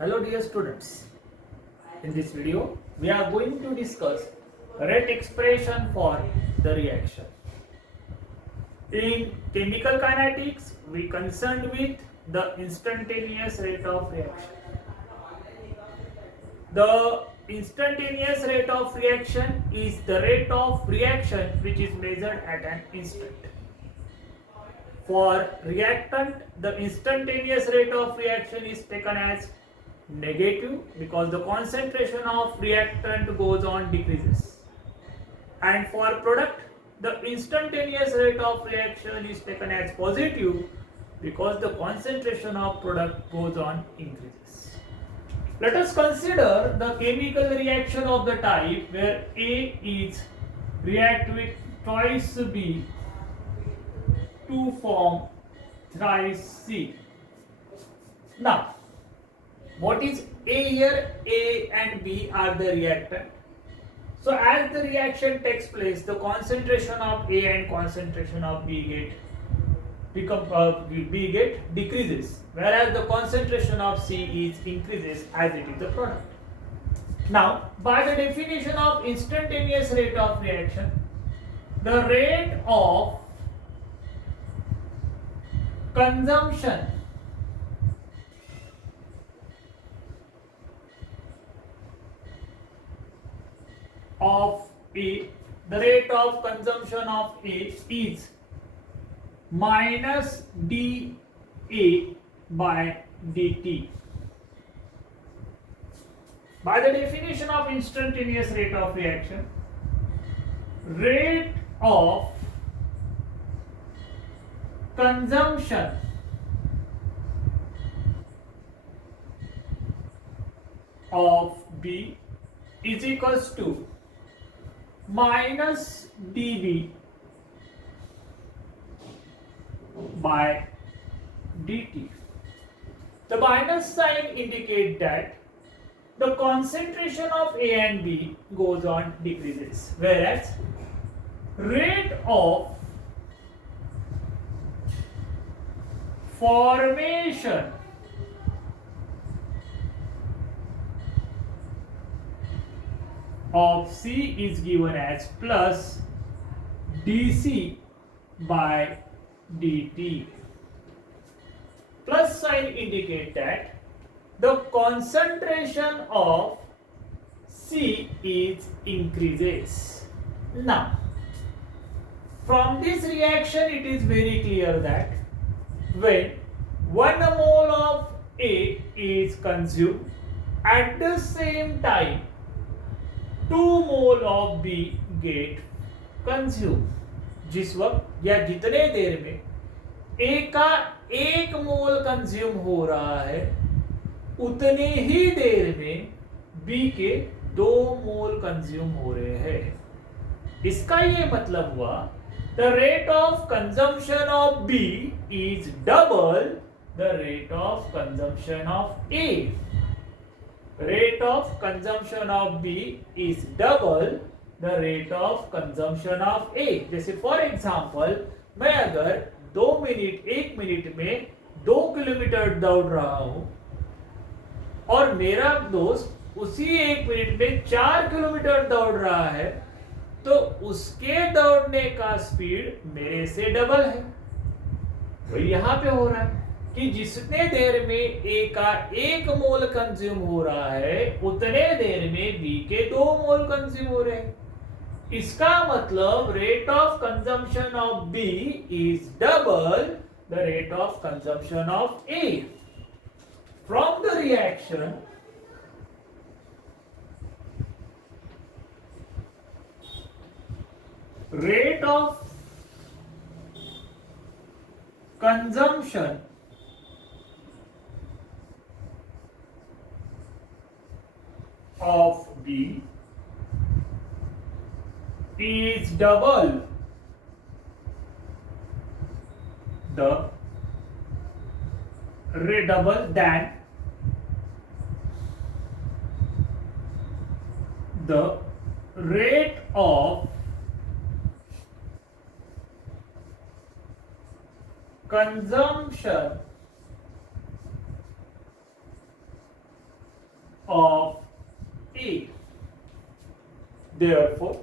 Hello dear students, in this video we are going to discuss rate expression for the reaction. In chemical kinetics we concerned with the instantaneous rate of reaction. The instantaneous rate of reaction is the rate of reaction which is measured at an instant. For reactant, the instantaneous rate of reaction is taken as negative because the concentration of reactant goes on decreases. And for product, the instantaneous rate of reaction is taken as positive because the concentration of product goes on increases. Let us consider the chemical reaction of the type where A is react with twice B to form thrice C. Now, what is A here? A and B are the reactant. So as the reaction takes place, the concentration of A and concentration of B get decreases, whereas the concentration of C is increases as it is the product. Now, by the definition of instantaneous rate of reaction, the rate of consumption of A, the rate of consumption of A is minus dA by dt. By the definition of instantaneous rate of reaction, rate of consumption of B is equals to minus dB by dt. The minus sign indicates that the concentration of A and B goes on decreases, whereas rate of formation of C is given as plus dC by dt. Plus sign indicate that the concentration of C is increases. Now, from this reaction it is very clear that when 1 mole of A is consumed, at the same time 2 mole of B get consumed. जिस वक्त या जितने देर में A का 1 मोल consume हो रहा है, उतने ही देर में B के 2 मोल कंज्यूम हो रहे हैं. इसका ये मतलब हुआ the rate of consumption of B is double the rate of consumption of A. Rate of consumption of B is double the rate of consumption of A. जैसे फॉर एग्जाम्पल मैं अगर 1 मिनट में 2 किलोमीटर दौड़ रहा हूं और मेरा दोस्त उसी 1 मिनट में 4 किलोमीटर दौड़ रहा है, तो उसके दौड़ने का स्पीड मेरे से डबल है. वही यहां पे हो रहा है कि जितने देर में A का 1 मोल कंज्यूम हो रहा है, उतने देर में B के 2 मोल कंज्यूम हो रहे हैं. इसका मतलब rate of consumption of B is double the rate of consumption of A. From the reaction rate of consumption of B is double than the rate of consumption of A. Therefore,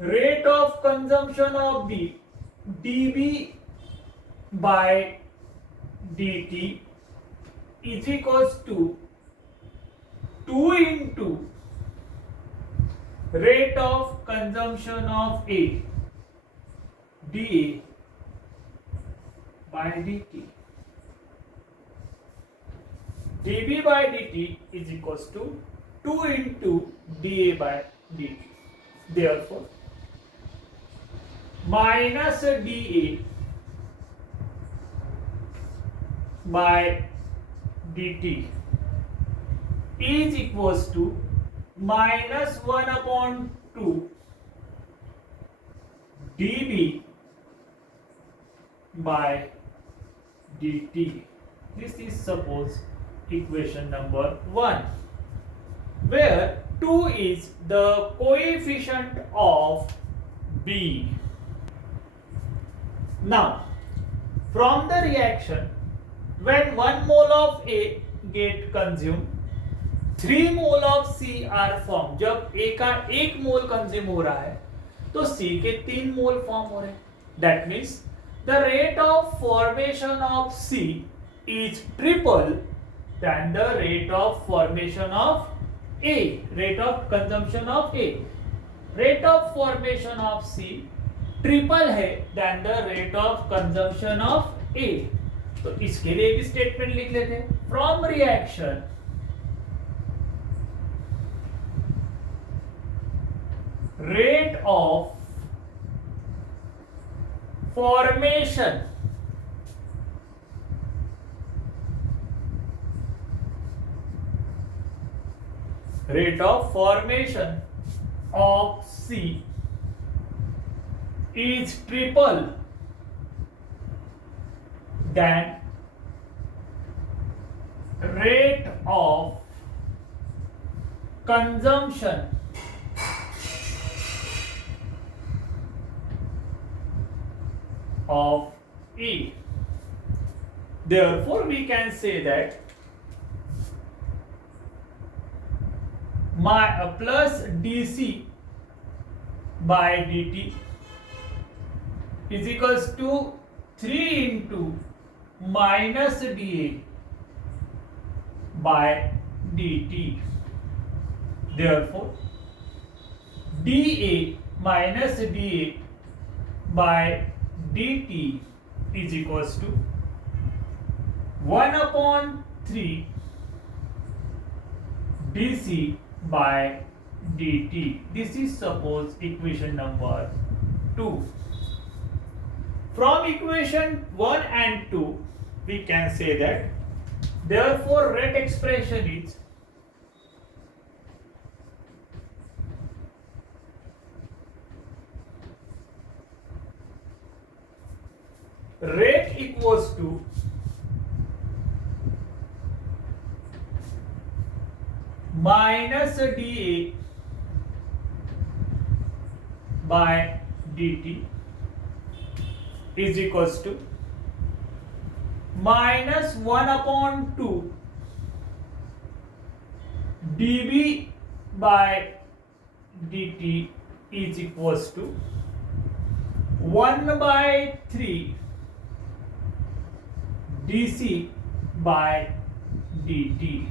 rate of consumption of B, dB by dt is equals to 2 into rate of consumption of A, dA by dt. dB by dt is equals to 2 into dA by dt. Therefore, minus dA by dt is equals to minus 1 upon 2 dB by dt. This is suppose equation number 1, where 2 is the coefficient of B. Now, from the reaction, when 1 mole of A get consumed, 3 mole of C R form. जब A का 1 मोल consume हो रहा है तो सी के 3 mole form हो रहे हैं. That means the rate of formation of C is triple than the rate of formation of A, rate of consumption of A. Rate of formation of C triple है than the rate of consumption of A. तो इसके लिए भी statement लिख लेते हैं. From reaction rate of formation of C is triple than rate of consumption of E. Therefore, we can say that my plus dC by dt is equals to 3 into minus dA by dt. Therefore, dA minus dA by dt is equals to 1 upon 3 dC by dt. This is suppose equation number 2. From equation 1 and 2 we can say that therefore rate expression is rate equals to minus dA by dt is equals to minus 1 upon 2 dB by dt is equals to 1 by 3 dC by dt,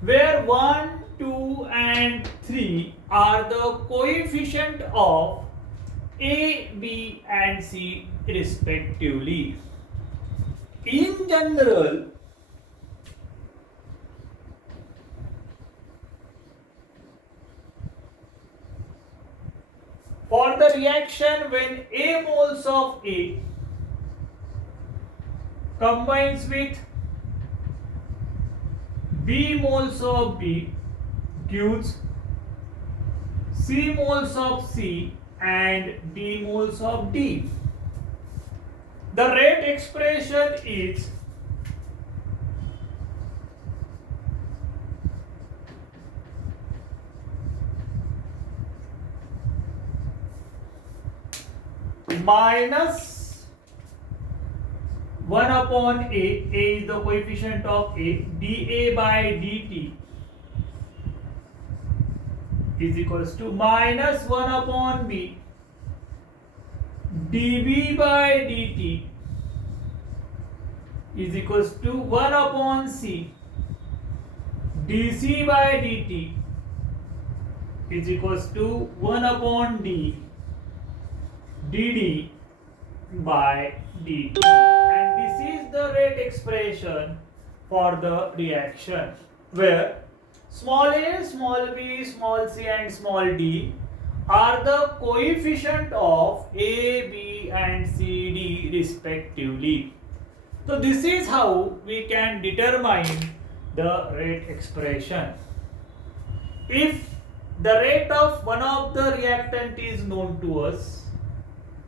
where 1, 2 and 3 are the coefficient of A, B and C respectively. In general, for the reaction when A moles of A combines with B moles of B gives C moles of C and D moles of D. The rate expression is minus 1 upon A is the coefficient of A, dA by dt is equals to minus 1 upon B, dB by dt is equals to 1 upon C, dC by dt is equals to 1 upon D, dd by dt. And this is the rate expression for the reaction where small a, small b, small c and small d are the coefficient of A, B and C, D respectively. So this is how we can determine the rate expression. If the rate of one of the reactant is known to us,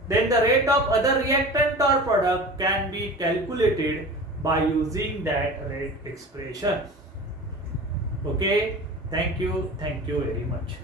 then the rate of other reactant or product can be calculated by using that rate expression. Okay, thank you very much.